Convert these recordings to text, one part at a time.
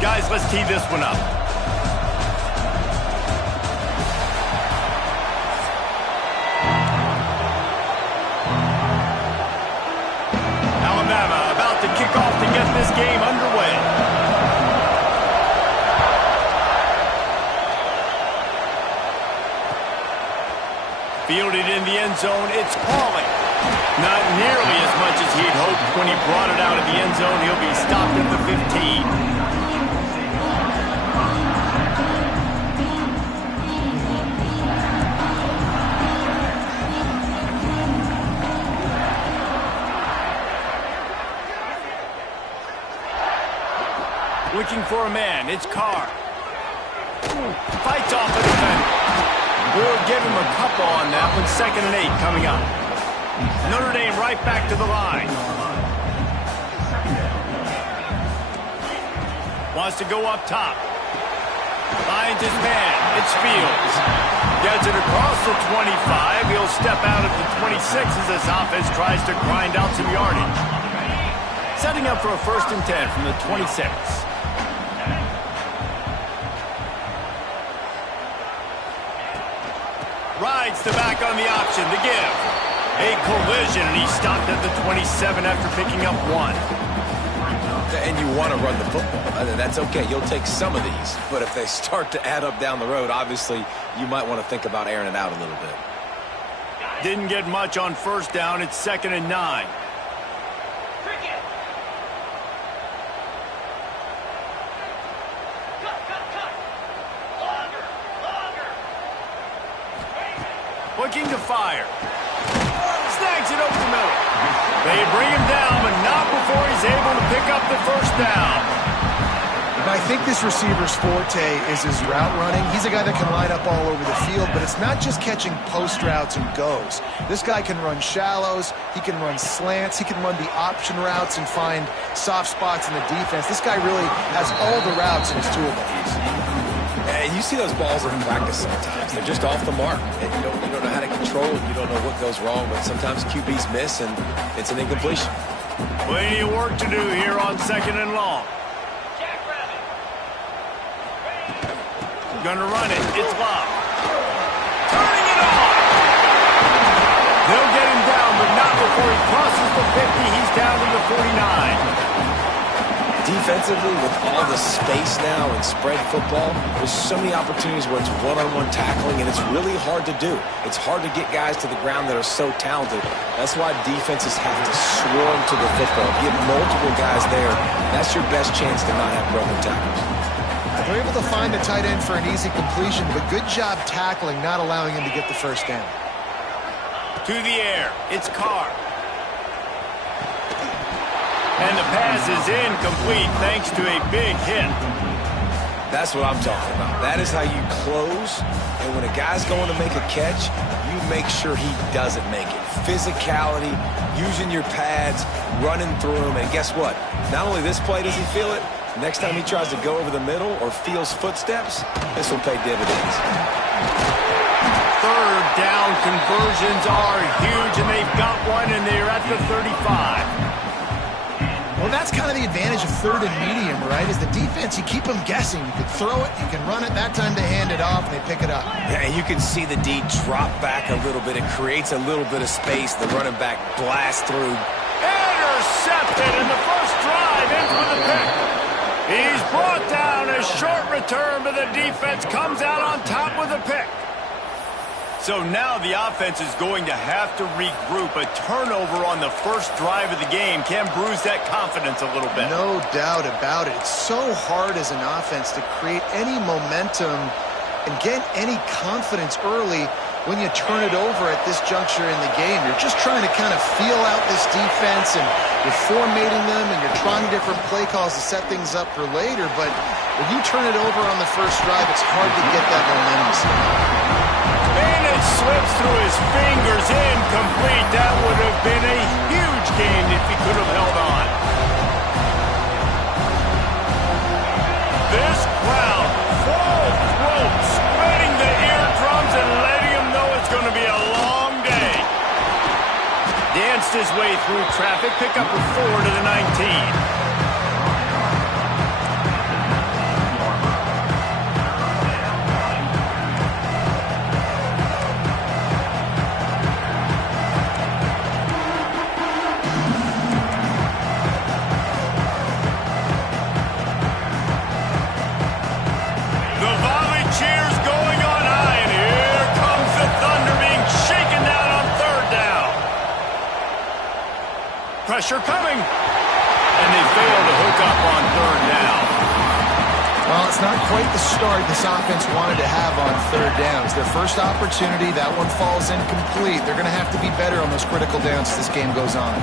Guys, let's tee this one up. Alabama about to kick off to get this game underway. Fielded in the end zone, it's calling. Not nearly as much as he'd hoped when he brought it out of the end zone. He'll be stopped at the 15. Looking for a man, it's Carr. Fights off the defender. We'll give him a couple on that one. 2nd and 8 coming up. Notre Dame right back to the line. Wants to go up top. Finds his man. It's Fields. Gets it across the 25. He'll step out at the 26 as this offense tries to grind out some yardage. Setting up for a 1st and 10 from the 26. Rides the back on the option to give. A collision, and he stopped at the 27 after picking up 1. And you want to run the football. That's okay. You'll take some of these. But if they start to add up down the road, obviously, you might want to think about airing it out a little bit. Didn't get much on 1st down. It's 2nd and 9. Looking to fire. Snags it over the middle. They bring him down, but not before he's able to pick up the 1st down. I think this receiver's forte is his route running. He's a guy that can line up all over the field, but it's not just catching post routes and goes. This guy can run shallows. He can run slants. He can run the option routes and find soft spots in the defense. This guy really has all the routes in his toolbox. And you see those balls in practice sometimes. They're just off the mark. And you don't know how to control it. You don't know what goes wrong. But sometimes QBs miss, and it's an incompletion. Plenty of work to do here on 2nd and long. Gonna run it. It's Love. Turning it on. They'll get him down, but not before he crosses the 50. He's down to the 49. Defensively, with all the space now and spread football, there's so many opportunities where it's one-on-one tackling, and it's really hard to do. It's hard to get guys to the ground that are so talented. That's why defenses have to swarm to the football. Get multiple guys there. That's your best chance to not have broken tackles. They're able to find the tight end for an easy completion, but good job tackling, not allowing him to get the 1st down. To the air. It's Carr. And the pass is incomplete thanks to a big hit. That's what I'm talking about. That is how you close. And when a guy's going to make a catch, you make sure he doesn't make it. Physicality, using your pads, running through him. And guess what? Not only this play does he feel it, next time he tries to go over the middle or feels footsteps, this will pay dividends. 3rd down conversions are huge, and they've got one, and they're at the 35. Well, that's kind of the advantage of 3rd and medium, right? Is the defense, you keep them guessing. You can throw it, you can run it. That time they hand it off, and they pick it up. Yeah, and you can see the D drop back a little bit. It creates a little bit of space. The running back blasts through. Intercepted, and the first drive in for the pick. He's brought down. A short return, but the defense comes out on top with a pick. So now the offense is going to have to regroup. A turnover on the first drive of the game can bruise that confidence a little bit. No doubt about it. It's so hard as an offense to create any momentum and get any confidence early when you turn it over at this juncture in the game. You're just trying to kind of feel out this defense, and you're formatting them, and you're trying different play calls to set things up for later. But when you turn it over on the first drive, it's hard to get that momentum. And it slips through his fingers, incomplete. That would have been a huge gain if he could have held on. This crowd, full throat, spreading the eardrums and letting him know it's going to be a long day. Danced his way through traffic, pick up a 4 to the 19. pressure coming. And they fail to hook up on third down. Well, it's not quite the start this offense wanted to have on third downs. Their first opportunity, that one falls incomplete. They're going to have to be better on those critical downs as this game goes on.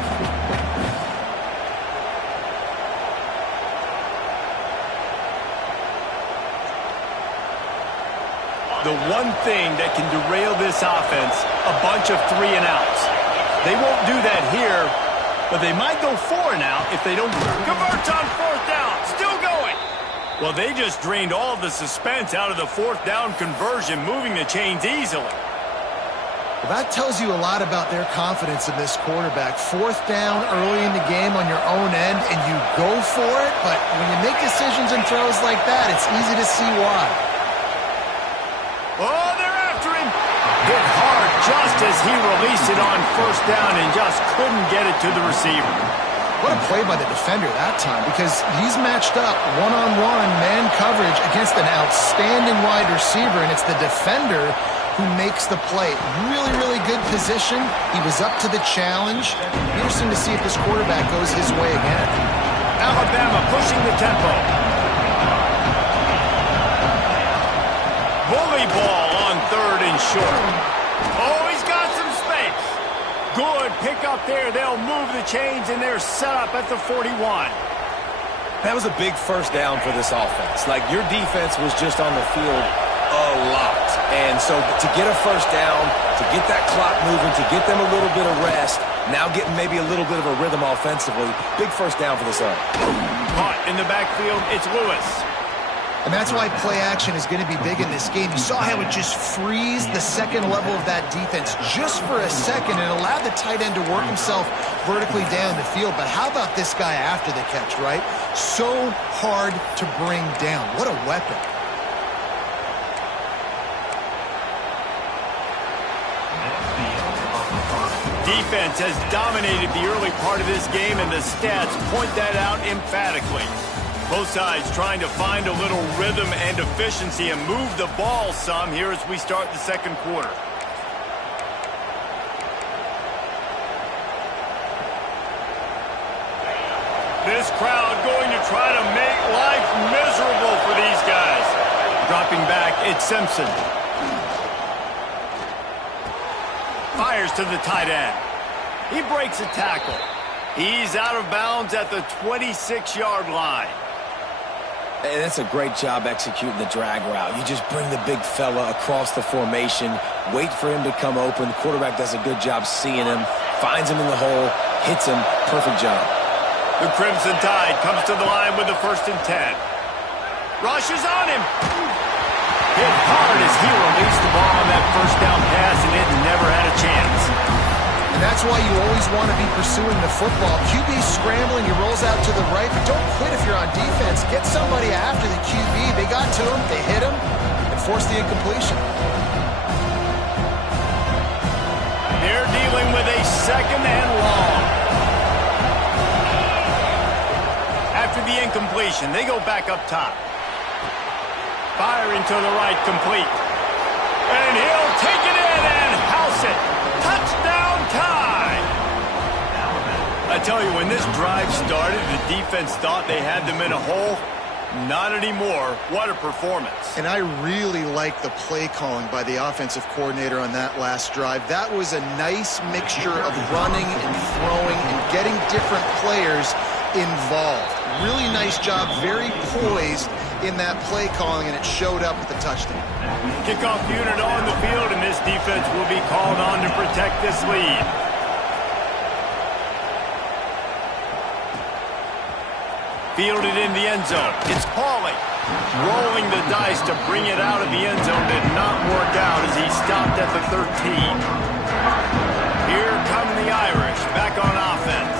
The one thing that can derail this offense, a bunch of 3-and-outs. They won't do that here, but they might go 4-and-out if they don't convert on fourth down. Still going. Well, they just drained all of the suspense out of the fourth down conversion, moving the chains easily. Well, that tells you a lot about their confidence in this quarterback. Fourth down early in the game on your own end, and you go for it, but when you make decisions and throws like that, it's easy to see why. Oh, they're after him. Hit hard just as he released it on first down and just couldn't get it to the receiver. What a play by the defender that time, because he's matched up one-on-one man coverage against an outstanding wide receiver, and it's the defender who makes the play. Really, really good position. He was up to the challenge. Interesting to see if this quarterback goes his way again. Alabama pushing the tempo. Bully ball on third and short. Oh, he's got some space. Good pick up there. They'll move the chains, and they're set up at the 41. That was a big first down for this offense. Like, your defense was just on the field a lot. And so to get a first down, to get that clock moving, to get them a little bit of rest, now getting maybe a little bit of a rhythm offensively, big first down for this offense. Caught in the backfield, it's Lewis. And that's why play action is going to be big in this game. You saw how it just frees the second level of that defense just for a second and allowed the tight end to work himself vertically down the field. But how about this guy after the catch, right? So hard to bring down. What a weapon. Defense has dominated the early part of this game, and the stats point that out emphatically. Both sides trying to find a little rhythm and efficiency and move the ball some here as we start the second quarter. This crowd going to try to make life miserable for these guys. Dropping back, it's Simpson. Fires to the tight end. He breaks a tackle. He's out of bounds at the 26-yard line. And that's a great job executing the drag route. You just bring the big fella across the formation, wait for him to come open. The quarterback does a good job seeing him, finds him in the hole, hits him. Perfect job. The Crimson Tide comes to the line with the 1st and 10. Rush is on him. Hit hard as he released the ball on that first down pass, and it never had a chance. And that's why you always want to be pursuing the football. QB's scrambling, he rolls out to the right, but don't quit if you're on defense. Get somebody after the QB. They got to him, they hit him, and forced the incompletion. They're dealing with a 2nd and long. After the incompletion, they go back up top. Firing to the right, complete. And he'll take it in and house it. Touchdown time! I tell you, when this drive started, the defense thought they had them in a hole. Not anymore. What a performance. And I really like the play calling by the offensive coordinator on that last drive. That was a nice mixture of running and throwing and getting different players involved. Really nice job, very poised in that play calling, and it showed up with the touchdown. Kickoff unit on the field, and this defense will be called on to protect this lead. Fielded in the end zone. It's Pauly. Rolling the dice to bring it out of the end zone did not work out as he stopped at the 13. Here come the Irish back on offense.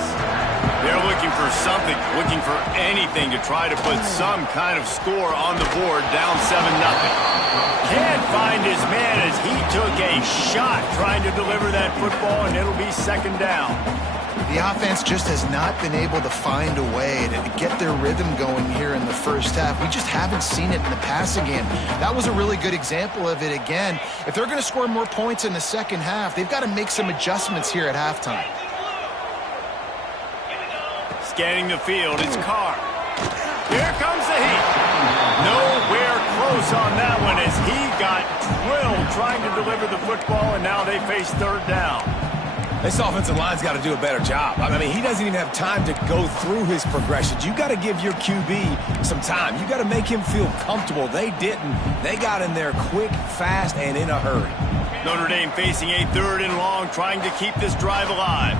They're looking for something, looking for anything to try to put some kind of score on the board, down 7-0. Can't find his man as he took a shot trying to deliver that football, and it'll be 2nd down. The offense just has not been able to find a way to get their rhythm going here in the first half. We just haven't seen it in the passing game. That was a really good example of it again. If they're going to score more points in the second half, they've got to make some adjustments here at halftime. Scanning the field, it's Carr. Here comes the heat. Nowhere close on that one as he got drilled trying to deliver the football, and now they face third down. This offensive line's got to do a better job. I mean, he doesn't even have time to go through his progressions. You got to give your QB some time. You got to make him feel comfortable. They didn't. They got in there quick, fast, and in a hurry. Notre Dame facing a third and long, trying to keep this drive alive.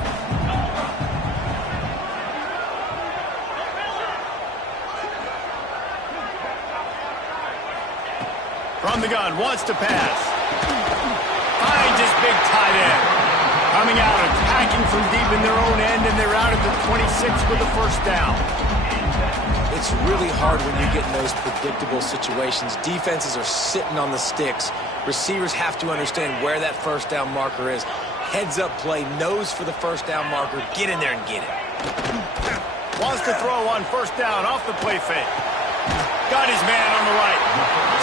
From the gun, wants to pass. Finds his big tight end. Coming out, attacking from deep in their own end, and they're out at the 26 with a first down. It's really hard when you get in those predictable situations. Defenses are sitting on the sticks. Receivers have to understand where that first down marker is. Heads up play, nose for the first down marker. Get in there and get it. Wants to throw on first down off the play fake. Got his man on the right.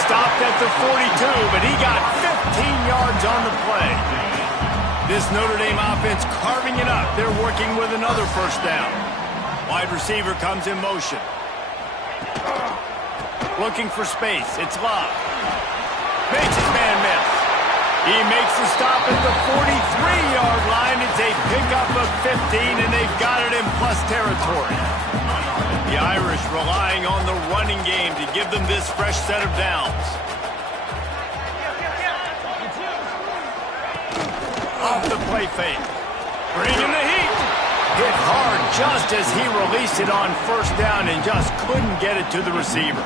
Stopped at the 42, but he got 15 yards on the play. This Notre Dame offense carving it up. They're working with another first down. Wide receiver comes in motion. Looking for space. It's Love. Makes his man miss. He makes the stop at the 43-yard line. It's a pickup of 15, and they've got it in plus territory. The Irish relying on the running game to give them this fresh set of downs. Off the play fake. Bringing the heat. Hit hard just as he released it on first down and just couldn't get it to the receiver.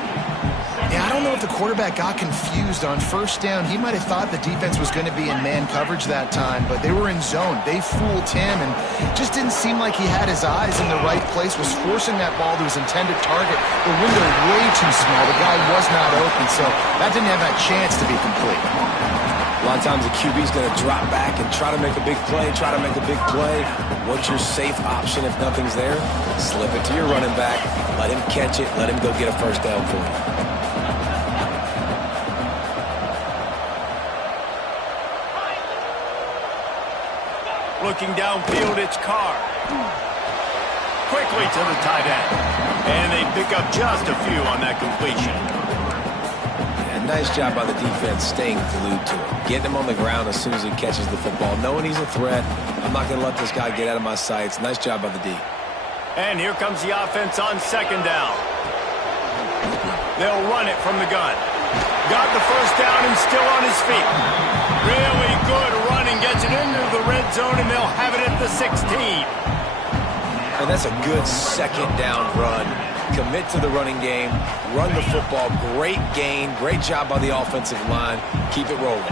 Yeah, I don't know if the quarterback got confused on first down. He might have thought the defense was going to be in man coverage that time, but they were in zone. They fooled him and just didn't seem like he had his eyes in the right place, was forcing that ball to his intended target. The window way too small. The guy was not open, so that didn't have that chance to be complete. A lot of times the QB's going to drop back and try to make a big play, What's your safe option if nothing's there? Slip it to your running back, let him catch it, let him go get a first down for you. Looking downfield, it's Carr. Quickly to the tight end. And they pick up just a few on that completion. Yeah, nice job by the defense staying glued to him. Getting him on the ground as soon as he catches the football. Knowing he's a threat. I'm not going to let this guy get out of my sights. Nice job by the D. And here comes the offense on second down. They'll run it from the gun. Got the first down and still on his feet. Really good running. Gets it into the red zone, and they'll have it at the 16. And that's a good second down run. Commit to the running game. Run the football. Great gain. Great job by the offensive line. Keep it rolling.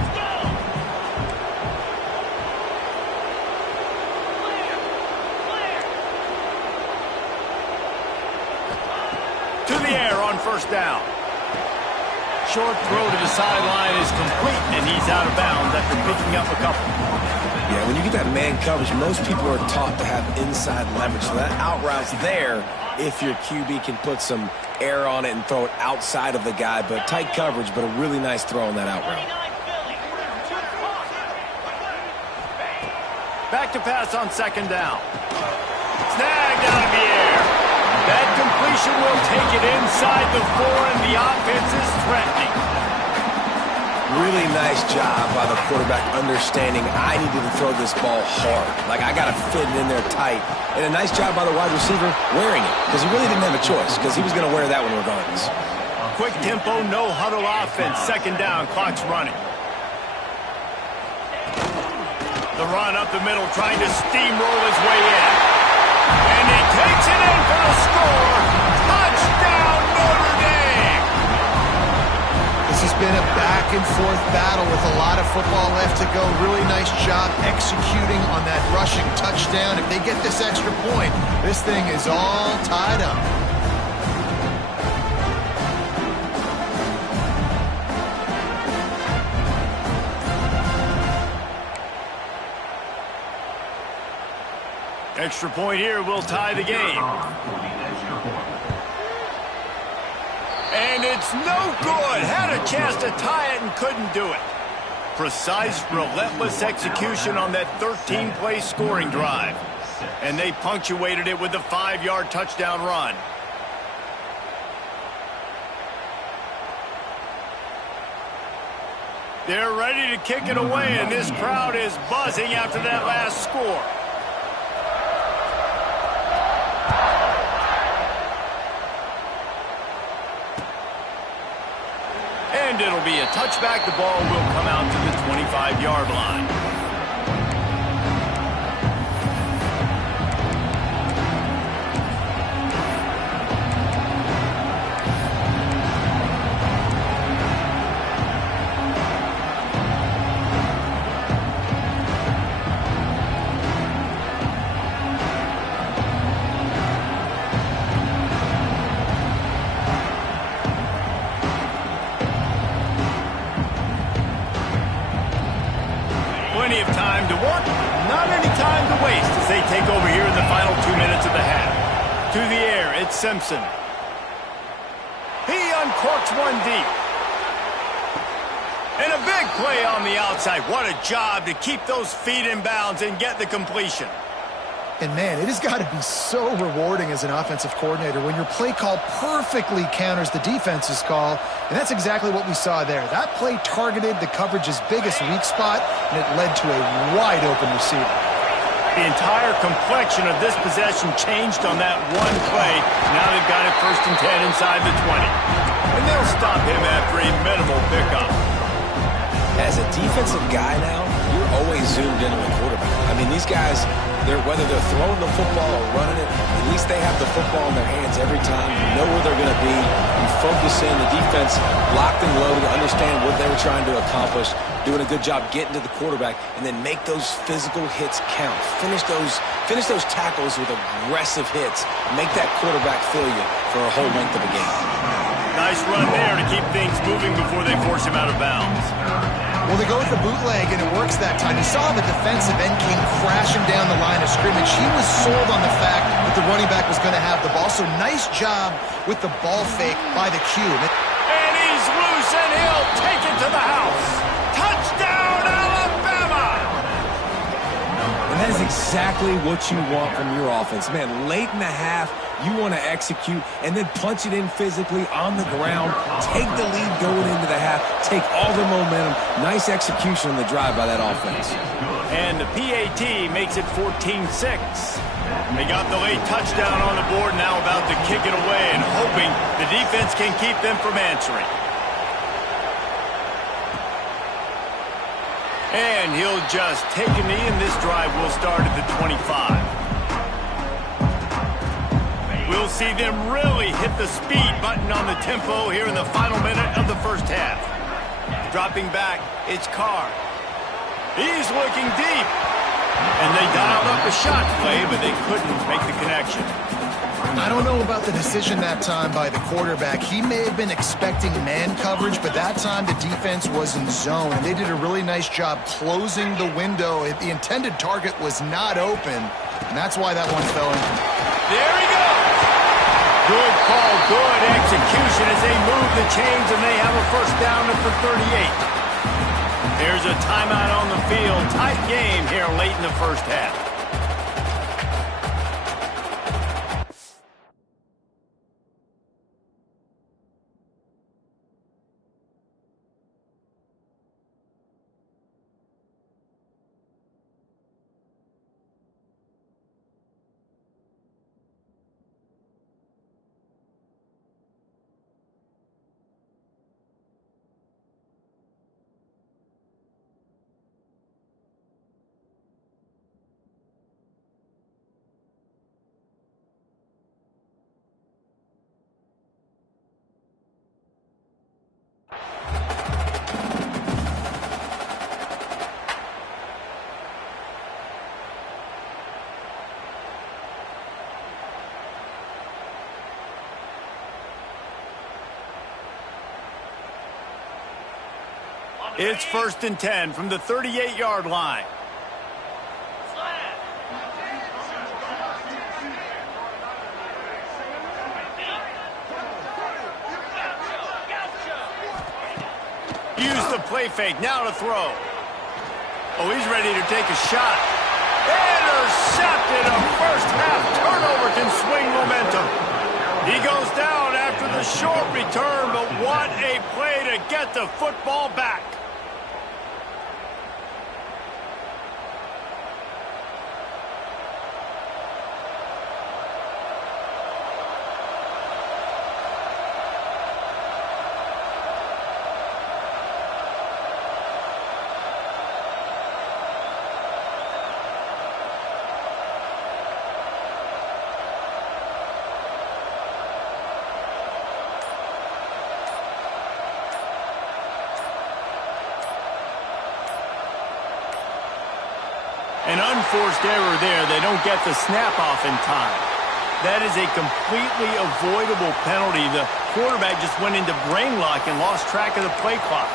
To the air on first down. Short throw to the sideline is complete, and he's out of bounds after picking up a couple. Yeah, when you get that man coverage, most people are taught to have inside leverage. So that out route's there if your QB can put some air on it and throw it outside of the guy. But tight coverage, but a really nice throw on that out route. Back to pass on second down. Snagged out of the air. That completion will take it inside the 4, and the offense is threatening. Really nice job by the quarterback understanding I needed to throw this ball hard. Like, I got to fit it in there tight. And a nice job by the wide receiver wearing it, because he really didn't have a choice, because he was going to wear that one regardless. Quick tempo, no huddle offense. Second down, clock's running. The run up the middle, trying to steamroll his way in. And he takes it in for the score. Touchdown, Notre Dame! This has been a back-and-forth battle with a lot of football left to go. Really nice job executing on that rushing touchdown. If they get this extra point, this thing is all tied up. Extra point here will tie the game. And it's no good. Had a chance to tie it and couldn't do it. Precise, relentless execution on that 13-play scoring drive. And they punctuated it with a 5-yard touchdown run. They're ready to kick it away, and this crowd is buzzing after that last score. And it'll be a touchback. The ball will come out to the 25-yard line. Plenty of time to work, not any time to waste as they take over here in the final 2 minutes of the half. To the air, it's Simpson. He uncorks one deep. And a big play on the outside. What a job to keep those feet in bounds and get the completion. And, man, it has got to be so rewarding as an offensive coordinator when your play call perfectly counters the defense's call, and that's exactly what we saw there. That play targeted the coverage's biggest weak spot, and it led to a wide-open receiver. The entire complexion of this possession changed on that one play. Now they've got it 1st and 10 inside the 20. And they'll stop him after a minimal pickup. As a defensive guy now, you're always zoomed in on the quarterback. I mean, these guys, whether they're throwing the football or running it, at least they have the football in their hands every time. You know where they're going to be. You focus in. The defense locked and loaded, understand what they were trying to accomplish, doing a good job getting to the quarterback, and then make those physical hits count. Finish those tackles with aggressive hits. Make that quarterback feel you for a whole length of a game. Nice run there to keep things moving before they force him out of bounds. Well, they go with the bootleg, and it works that time. You saw the defensive end came crashing down the line of scrimmage. He was sold on the fact that the running back was going to have the ball. So nice job with the ball fake by the Q. And he's loose, and he'll take it to the house. Touchdown, Alabama! And that is exactly what you want from your offense. Man, late in the half, you want to execute and then punch it in physically on the ground, take the lead going into the half, take all the momentum. Nice execution on the drive by that offense. And the PAT makes it 14-6. They got the late touchdown on the board, now about to kick it away and hoping the defense can keep them from answering. And he'll just take a knee, and this drive will start at the 25. We'll see them really hit the speed button on the tempo here in the final minute of the first half. Dropping back, it's Carr. He's looking deep. And they dialed up a shot play, but they couldn't make the connection. I don't know about the decision that time by the quarterback. He may have been expecting man coverage, but that time the defense was in zone, and they did a really nice job closing the window. The intended target was not open, and that's why that one fell in. There he goes. Good call, good execution as they move the chains, and they have a first down at the 38. There's a timeout on the field. Tight game here late in the first half. It's 1st and 10 from the 38-yard line. Use the play fake, now to throw. Oh, he's ready to take a shot. Intercepted, a first half turnover can swing momentum. He goes down after the short return, but what a play to get the football back. An unforced error there. They don't get the snap off in time. That is a completely avoidable penalty. The quarterback just went into brain lock and lost track of the play clock.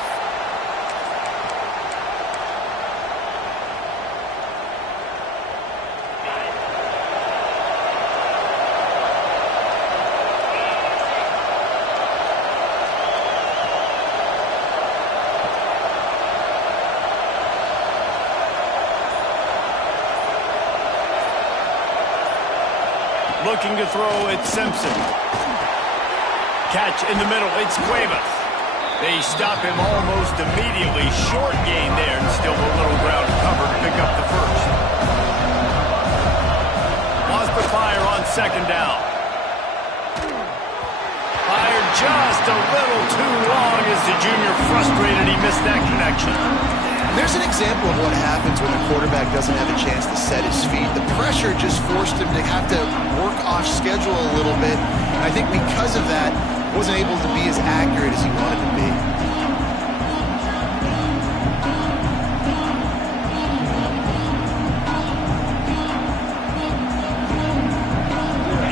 Looking to throw, it's Simpson. Catch in the middle, it's Cuevas. They stop him almost immediately. Short gain there, and still a little ground cover to pick up the first. Lost the fire on second down. Fired just a little too long as the junior frustrated he missed that connection. There's an example of what happens when the quarterback doesn't have a chance to set his feet. The pressure just forced him to have to work off schedule a little bit. And I think because of that, wasn't able to be as accurate as he wanted to be.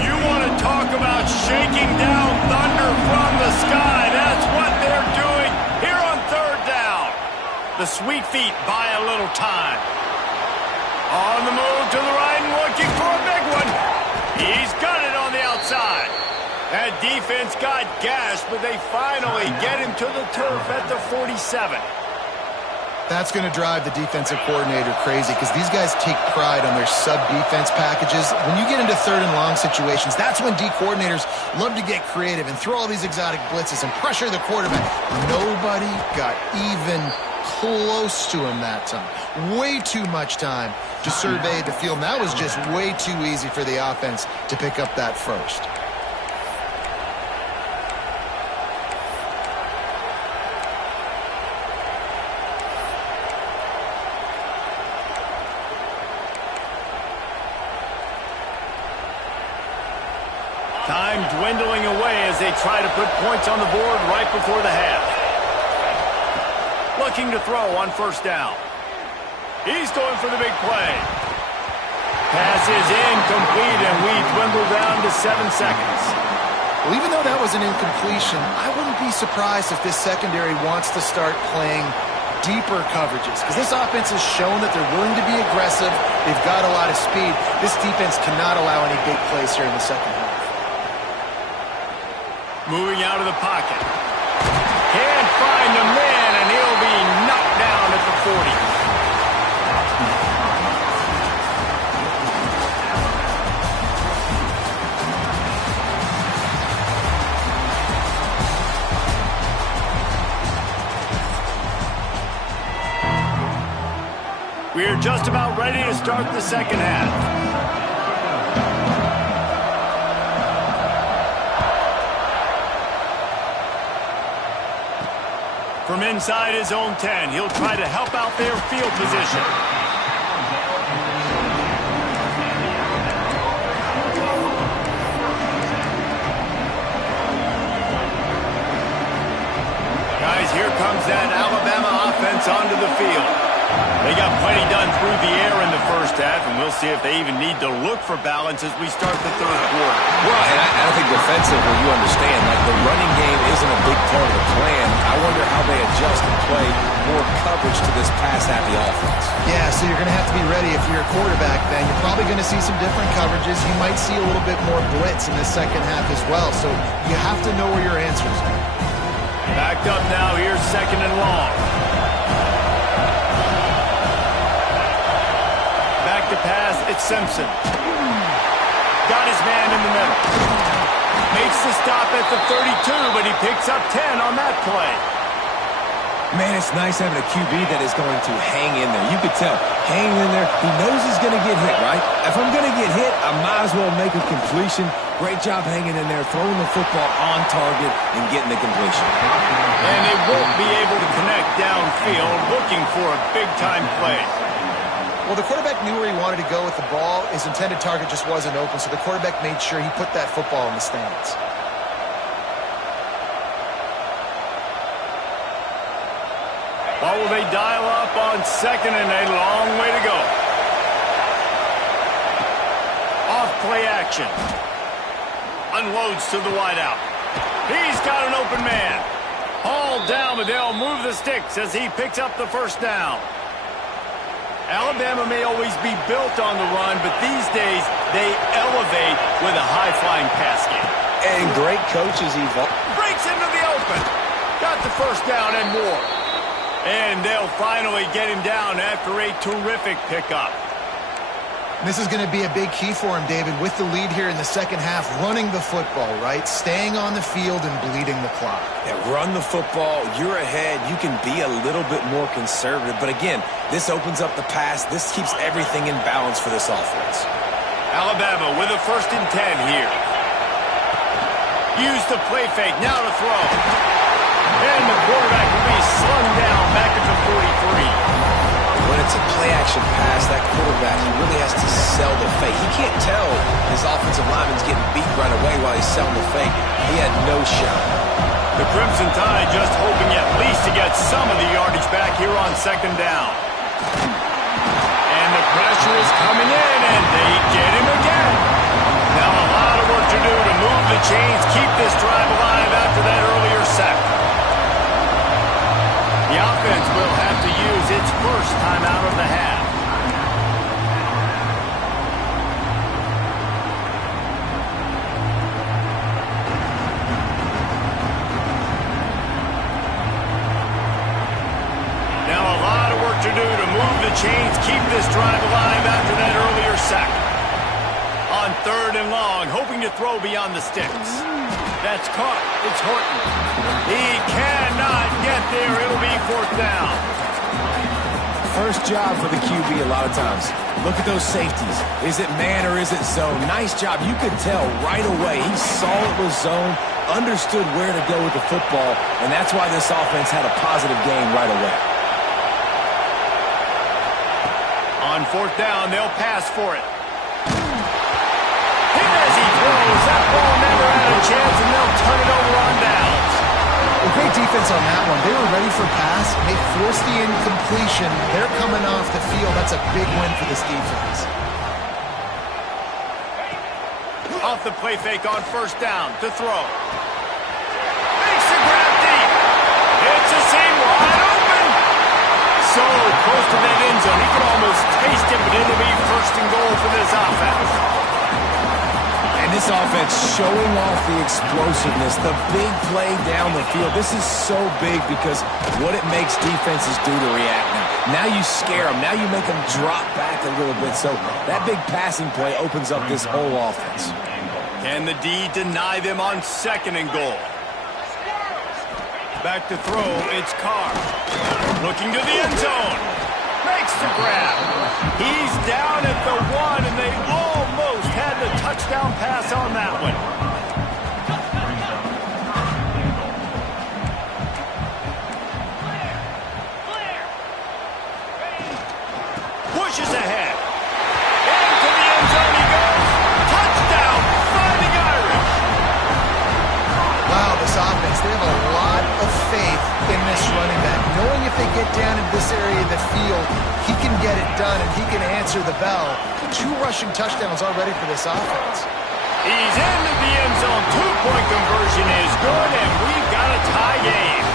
You want to talk about shaking down thunder from the sky. That's what they're doing here on third down. The sweet feet buy a little time. On the move to the right and looking for a big one. He's got it on the outside. That defense got gashed, but they finally get him to the turf at the 47. That's going to drive the defensive coordinator crazy because these guys take pride on their sub-defense packages. When you get into third and long situations, that's when D coordinators love to get creative and throw all these exotic blitzes and pressure the quarterback. Nobody got even close to him that time. Way too much time to survey the field. And that was just way too easy for the offense to pick up that first. Time dwindling away as they try to put points on the board right before the half. Looking to throw on first down. He's going for the big play. Pass is incomplete, and we dwindle down to 7 seconds. Well, even though that was an incompletion, I wouldn't be surprised if this secondary wants to start playing deeper coverages because this offense has shown that they're willing to be aggressive. They've got a lot of speed. This defense cannot allow any big plays here in the second half. Moving out of the pocket. Can't find the man, and he'll be knocked down at the 40. We're just about ready to start the second half. From inside his own 10, he'll try to help out their field position. Guys, here comes that Alabama offense onto the field. They got plenty done through the air in the first half, and we'll see if they even need to look for balance as we start the third quarter. Well, and I think defensively, you understand, like the running game isn't a big part of the plan. I wonder how they adjust and play more coverage to this pass happy offense. Yeah, so you're going to have to be ready if you're a quarterback then. You're probably going to see some different coverages. You might see a little bit more blitz in the second half as well, so you have to know where your answers are. Backed up now, here's second and long. Back to pass, it's Simpson. got his man in the middle. Makes the stop at the 32, but he picks up 10 on that play. Man, it's nice having a QB that is going to hang in there. You could tell, hanging in there, he knows he's going to get hit, right? If I'm going to get hit, I might as well make a completion. Great job hanging in there, throwing the football on target and getting the completion. And they won't be able to connect downfield, looking for a big-time play. Well, the quarterback knew where he wanted to go with the ball. His intended target just wasn't open, so the quarterback made sure he put that football in the stands. What will they dial up on second and a long way to go? Off play action. Unloads to the wideout. He's got an open man. Hauled down, but they'll move the sticks as he picks up the first down. Alabama may always be built on the run, but these days they elevate with a high-flying pass game. And great coaches evolve. Breaks into the open. Got the first down and more. And they'll finally get him down after a terrific pickup. This is going to be a big key for him, David, with the lead here in the second half, running the football, right? Staying on the field and bleeding the clock. Yeah, run the football. You're ahead. You can be a little bit more conservative. But again, this opens up the pass. This keeps everything in balance for this offense. Alabama with a 1st and 10 here. Use the play fake. Now to throw. And the quarterback will be slung down back at the 43. When it's a play-action pass, that quarterback, he really has to sell the fake. He can't tell his offensive lineman's getting beat right away while he's selling the fake. He had no shot. The Crimson Tide just hoping at least to get some of the yardage back here on 2nd down. And the pressure is coming in, and they get him again. Now a lot of work to do to move the chains, keep this drive alive after that earlier sack. The offense will have to use its first timeout of the half. Now a lot of work to do to move the chains, keep this drive alive after that earlier sack. On 3rd and long, hoping to throw beyond the sticks. That's caught. It's Horton. He cannot get there. It'll be 4th down. First job for the QB a lot of times. Look at those safeties. Is it man or is it zone? Nice job. You could tell right away. He saw it was zone, understood where to go with the football, and that's why this offense had a positive game right away. On 4th down, they'll pass for it. Hit as he throws. That ball never had a chance, and they'll turn it over on downs. Well, great defense on that one. They were ready for pass. They forced the incompletion. They're coming off the field. That's a big win for this defense. Off the play fake on 1st down to throw. Makes the grab deep. It's a seam wide open. So close to that end zone. He can almost taste it, but it'll be 1st and goal for this offense. And this offense showing off the explosiveness, the big play down the field. This is so big because what it makes defenses do to react now. Now you scare them. Now you make them drop back a little bit. So that big passing play opens up this whole offense. Can the D deny them on 2nd and goal? Back to throw, it's Carr. Looking to the end zone. Makes the grab. He's down at the 1, and they almost had the touchdown pass on that one. Pushes ahead. Into the end zone he goes. Touchdown, Fighting Irish. Wow, this offense, they have a lot of faith in this running back. Knowing if they get down in this area of the field, he can get it done and he can answer the bell. 2 rushing touchdowns already for this offense. He's into the end zone. 2-point conversion is good, and we've got a tie game.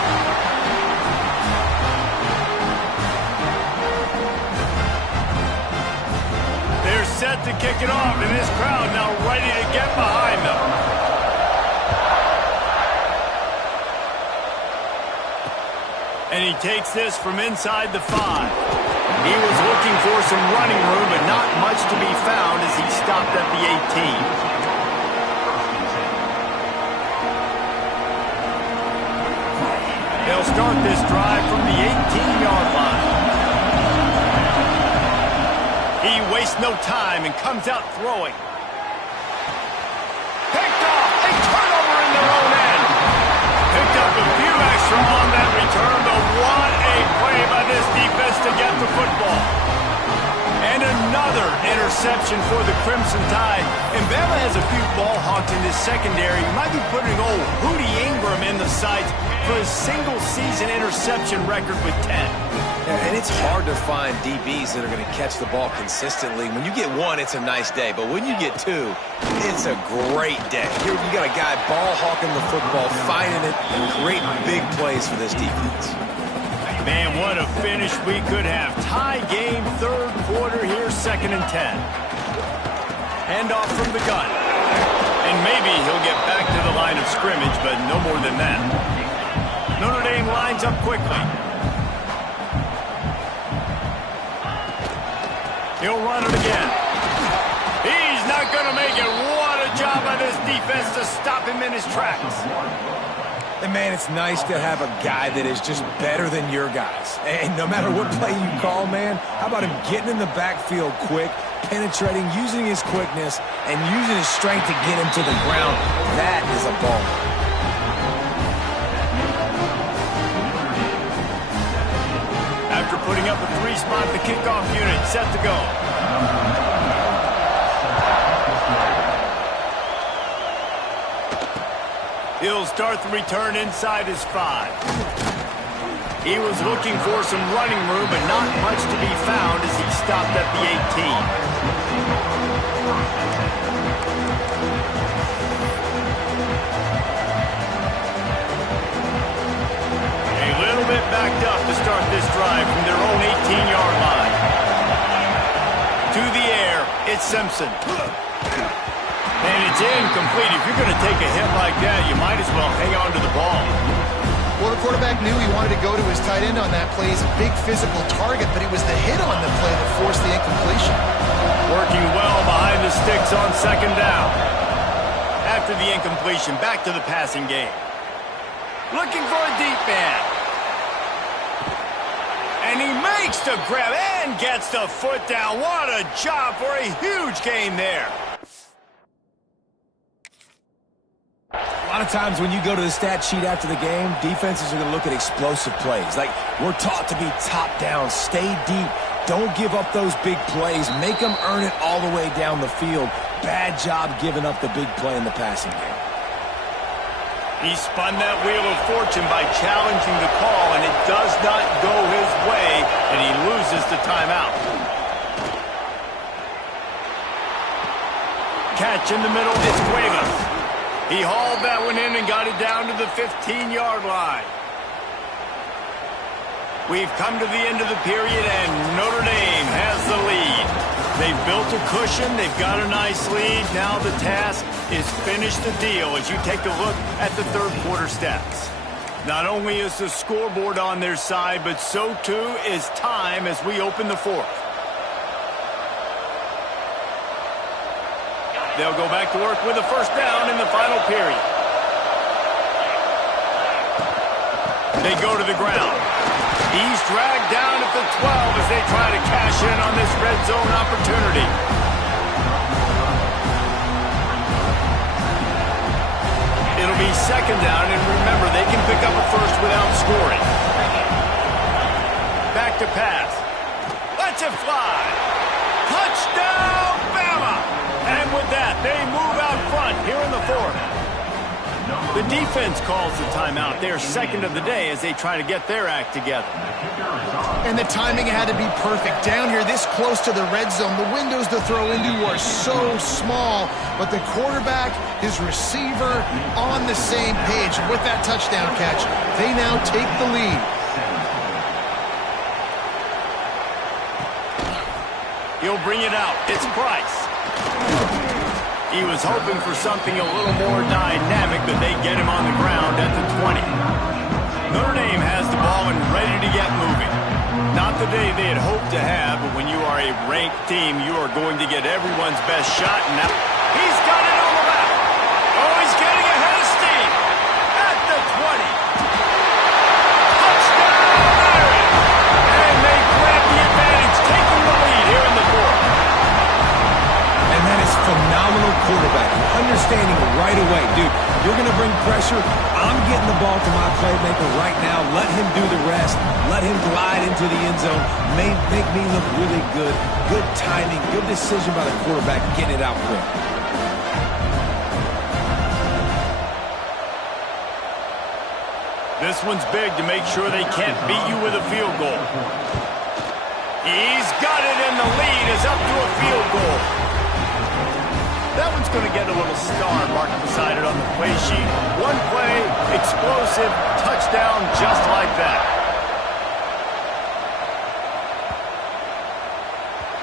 They're set to kick it off, and this crowd now ready to get behind them. And he takes this from inside the 5. He was looking for some running room, but not much to be found as he stopped at the 18. They'll start this drive from the 18-yard line. He wastes no time and comes out throwing. Picked off. A turnover in their own end. Picked up a few extra on that return, but what a play by this defense to get the football. And another interception for the Crimson Tide. And Bama has a few ball hawks in this secondary. You might be putting old Hootie Ingram in the sights for a single-season interception record with 10. And it's hard to find DBs that are going to catch the ball consistently. When you get one, it's a nice day. But when you get two, it's a great day. Here you got a guy ball hawking the football, finding it, and creating big plays for this defense. Man, what a finish we could have. Tie game, third quarter here, 2nd and 10. Handoff from the gun. And maybe he'll get back to the line of scrimmage, but no more than that. Notre Dame lines up quickly. He'll run it again. He's not going to make it. What a job by this defense to stop him in his tracks. And, man, it's nice to have a guy that is just better than your guys. And no matter what play you call, man, how about him getting in the backfield quick, penetrating, using his quickness, and using his strength to get him to the ground. That is a ball. After putting up a 3-spot, the kickoff unit set to go. He'll start the return inside his 5. He was looking for some running room, but not much to be found as he stopped at the 18. A little bit backed up to start this drive from their own 18-yard line. To the air, it's Simpson. And it's incomplete. If you're going to take a hit like that, you might as well hang on to the ball. Well, the quarterback knew he wanted to go to his tight end on that play. He's a big physical target, but it was the hit on the play that forced the incompletion. Working well behind the sticks on 2nd down. After the incompletion, back to the passing game. Looking for a deep man. And he makes the grab and gets the foot down. What a job for a huge gain there. A lot of times when you go to the stat sheet after the game, defenses are going to look at explosive plays. Like, we're taught to be top down, stay deep, don't give up those big plays, make them earn it all the way down the field. Bad job giving up the big play in the passing game. He spun that wheel of fortune by challenging the call, and it does not go his way, and he loses the timeout. Catch in the middle, it's Cuevas. He hauled that one in and got it down to the 15-yard line. We've come to the end of the period, and Notre Dame has the lead. They've built a cushion. They've got a nice lead. Now the task is finish the deal as you take a look at the third quarter stats. Not only is the scoreboard on their side, but so too is time as we open the fourth. They'll go back to work with a first down in the final period. They go to the ground. He's dragged down at the 12 as they try to cash in on this red zone opportunity. It'll be 2nd down, and remember, they can pick up a first without scoring. Back to pass. Let's it fly. Touchdown, Bama! And with that, they move out front here in the fourth. The defense calls the timeout. They're 2nd of the day as they try to get their act together. And the timing had to be perfect. Down here this close to the red zone, the windows to throw into are so small, but the quarterback, his receiver, on the same page. And with that touchdown catch, they now take the lead. He'll bring it out. It's Price. He was hoping for something a little more dynamic, but they get him on the ground at the 20. Notre Dame has the ball and ready to get moving. Not the day they had hoped to have, but when you are a ranked team, you are going to get everyone's best shot. And now he's got it on the left. Oh, he's getting ahead of steam. At the 20. Touchdown, Irish. And they grab the advantage, taking the lead here in the fourth. And that is phenomenal quarterbacking. Understanding right away. Dude, you're going to bring pressure. I'm getting the ball to my playmaker right now. Let him do the rest. Let him glide into the end zone. Make me look really good. Good timing. Good decision by the quarterback getting it out quick. This one's big to make sure they can't beat you with a field goal. He's got it, and the lead is up to a field goal. That one's going to get a little star marked beside it on the play sheet. One play, explosive, touchdown just like that.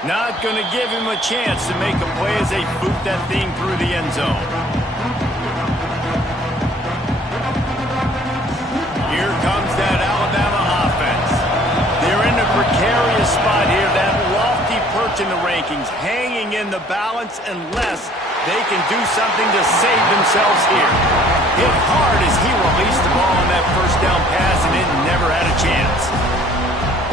Not going to give him a chance to make a play as they boot that thing through the end zone. Here comes that Alabama offense. They're in a precarious spot here, that lofty perch in the rankings, hanging in the balance unless they can do something to save themselves here. Hit hard as he released the ball on that first down pass, and it never had a chance.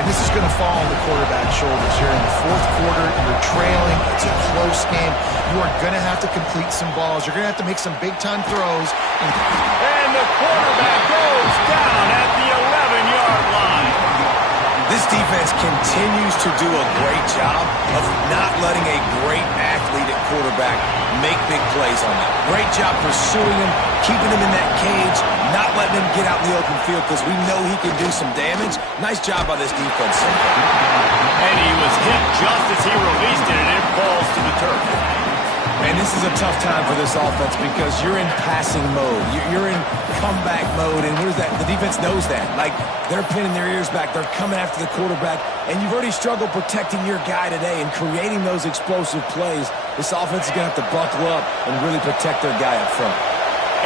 And this is going to fall on the quarterback's shoulders here in the fourth quarter. You're trailing. It's a close game. You are going to have to complete some balls. You're going to have to make some big-time throws. And the quarterback goes down at the 11-yard line. This defense continues to do a great job of not letting a great athlete at quarterback make big plays on them. Great job pursuing him, keeping him in that cage, not letting him get out in the open field because we know he can do some damage. Nice job by this defense so far. And he was hit just as he released it, and it falls to the turf. And this is a tough time for this offense because you're in passing mode. You're in comeback mode, and what is that? The defense knows that. Like, they're pinning their ears back. They're coming after the quarterback, and you've already struggled protecting your guy today and creating those explosive plays. This offense is going to have to buckle up and really protect their guy up front.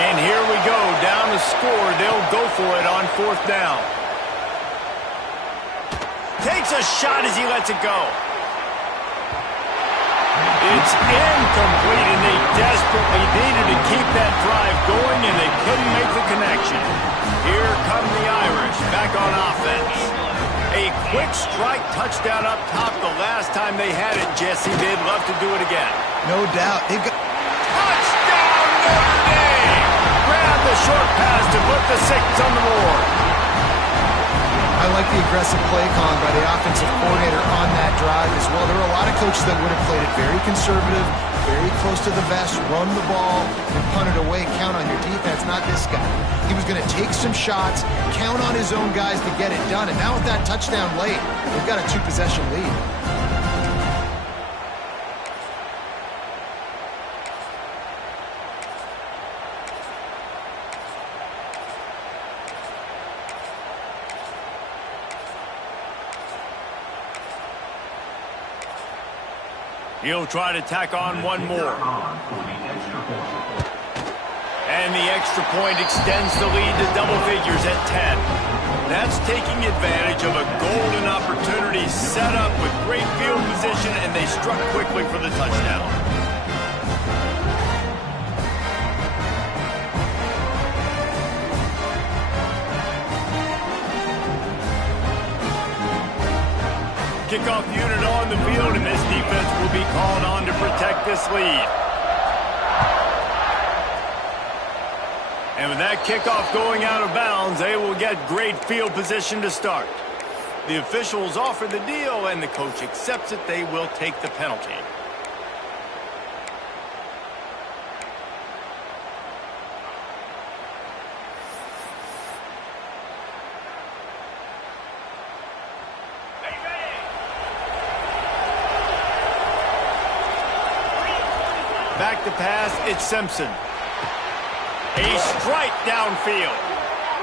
And here we go, down to score. They'll go for it on fourth down. Takes a shot as he lets it go. It's incomplete, and they desperately needed to keep that drive going, and they couldn't make the connection. Here come the Irish, back on offense. A quick strike touchdown up top the last time they had it, Jesse. They'd love to do it again. No doubt. They've got... Touchdown, Notre Dame! Grab the short pass to put the 6 on the board. I like the aggressive play calling by the offensive coordinator on that drive as well. There are a lot of coaches that would have played it very conservative, very close to the vest, run the ball, and punt it away, count on your defense, not this guy. He was going to take some shots, count on his own guys to get it done, and now with that touchdown late, they've got a 2-possession lead. He'll try to tack on one more. And the extra point extends the lead to double figures at 10. That's taking advantage of a golden opportunity set up with great field position, and they struck quickly for the touchdown. Kickoff unit on the field, and this defense will be called on to protect this lead. And with that kickoff going out of bounds, they will get great field position to start. The officials offer the deal, and the coach accepts it. They will take the penalty. Back to pass, it's Simpson. A strike downfield.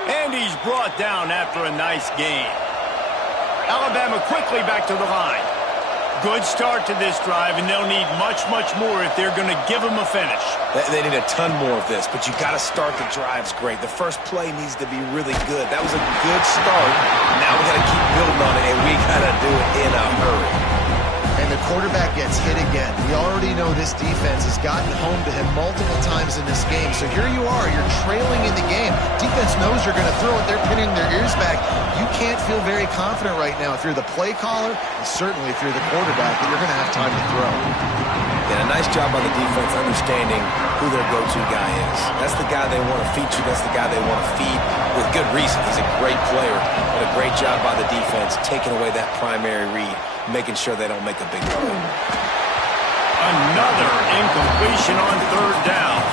And he's brought down after a nice gain. Alabama quickly back to the line. Good start to this drive, and they'll need much, much more if they're going to give them a finish. They need a ton more of this, but you got to start the drives great. The first play needs to be really good. That was a good start. Now we got to keep building on it, and we got to do it in a hurry. And the quarterback gets hit again. We already know this defense has gotten home to him multiple times in this game. So here you are, you're trailing in the game. Defense knows you're going to throw it. They're pinning their ears back. You can't feel very confident right now if you're the play caller, and certainly if you're the quarterback, that you're going to have time to throw. Yeah, a nice job by the defense understanding who their go-to guy is. That's the guy they want to feature. That's the guy they want to feed with good reason. He's a great player, but a great job by the defense taking away that primary read, making sure they don't make a big play. Another incompletion on third down.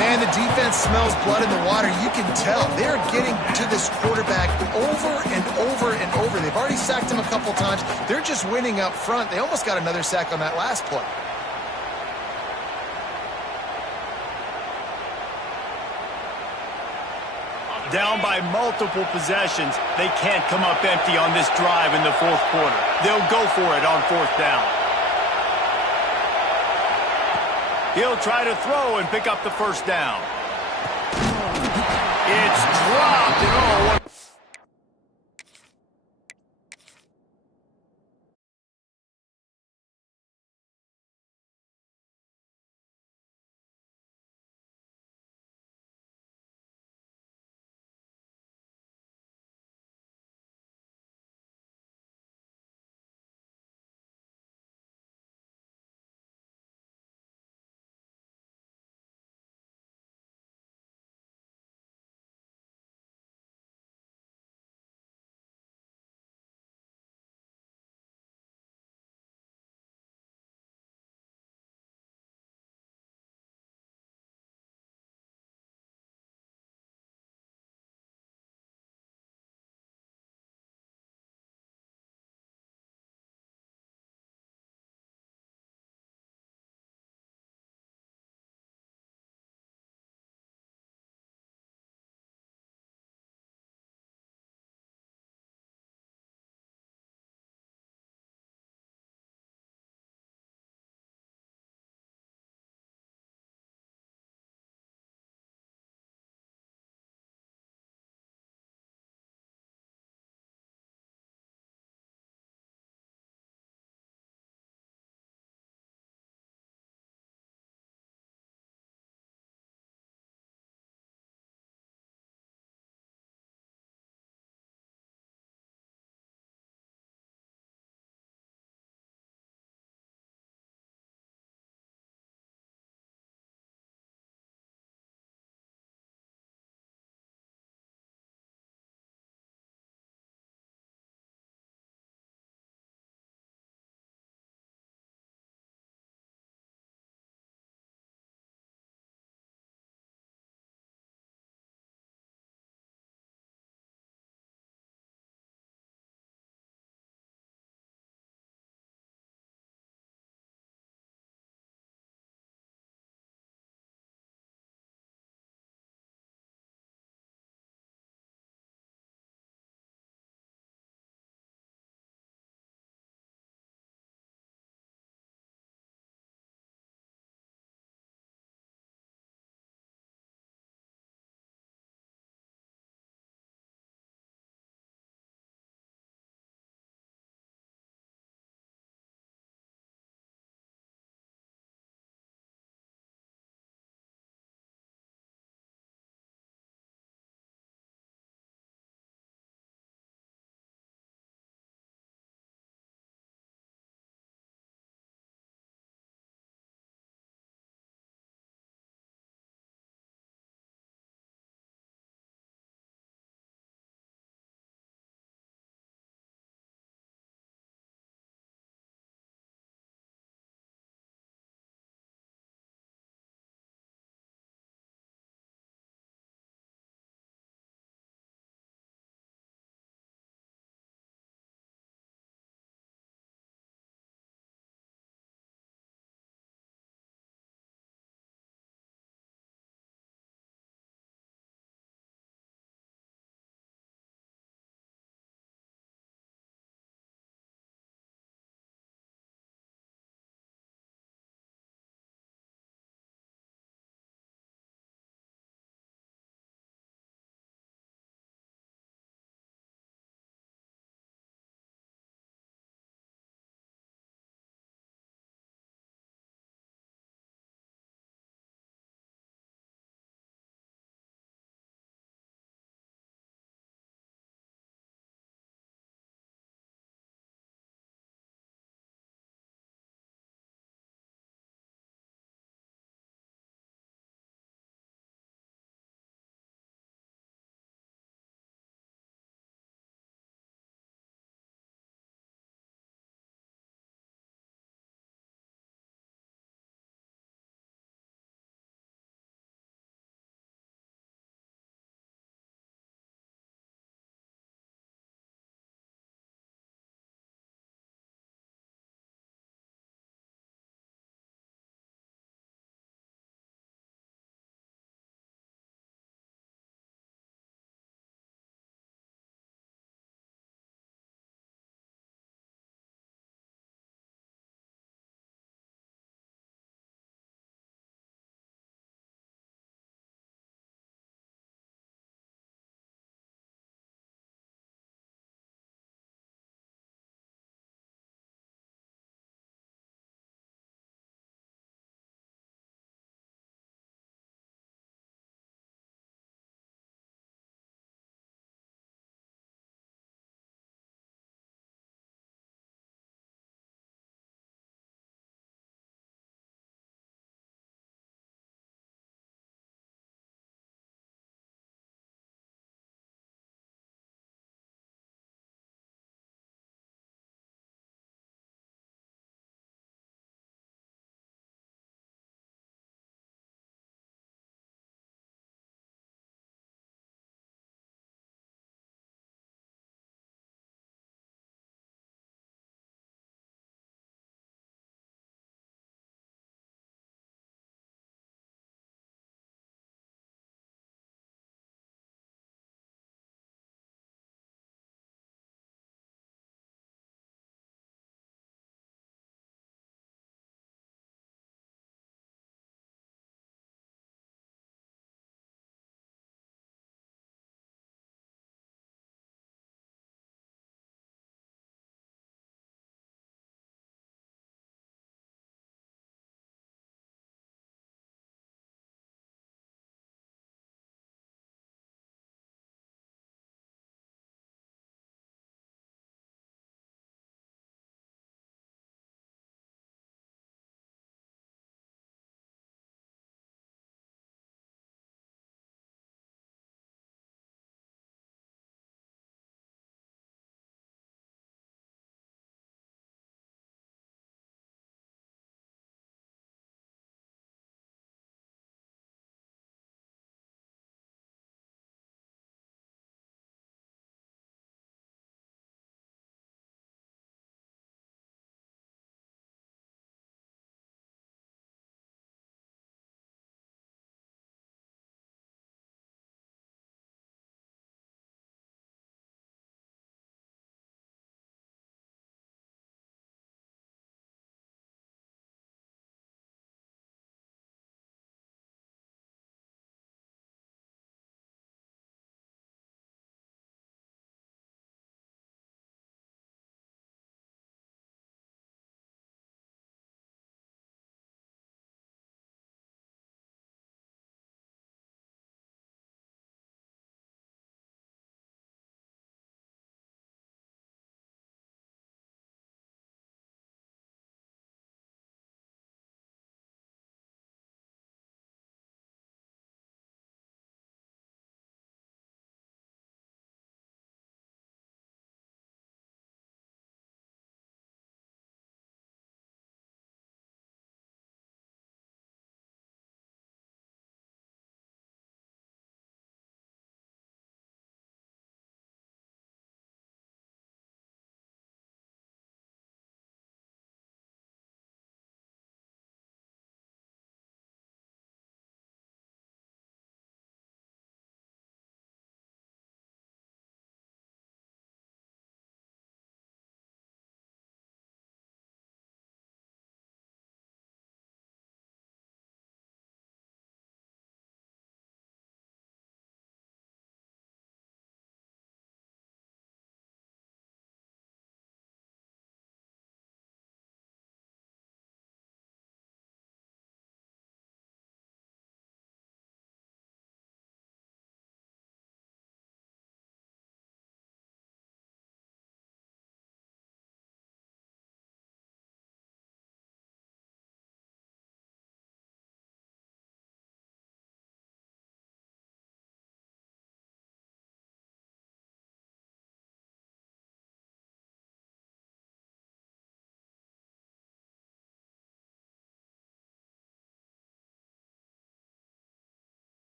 Man, the defense smells blood in the water. You can tell. They're getting to this quarterback over and over and over. They've already sacked him a couple times. They're just winning up front. They almost got another sack on that last play. Down by multiple possessions, they can't come up empty on this drive in the fourth quarter. They'll go for it on fourth down. He'll try to throw and pick up the first down. It's dropped, and oh, what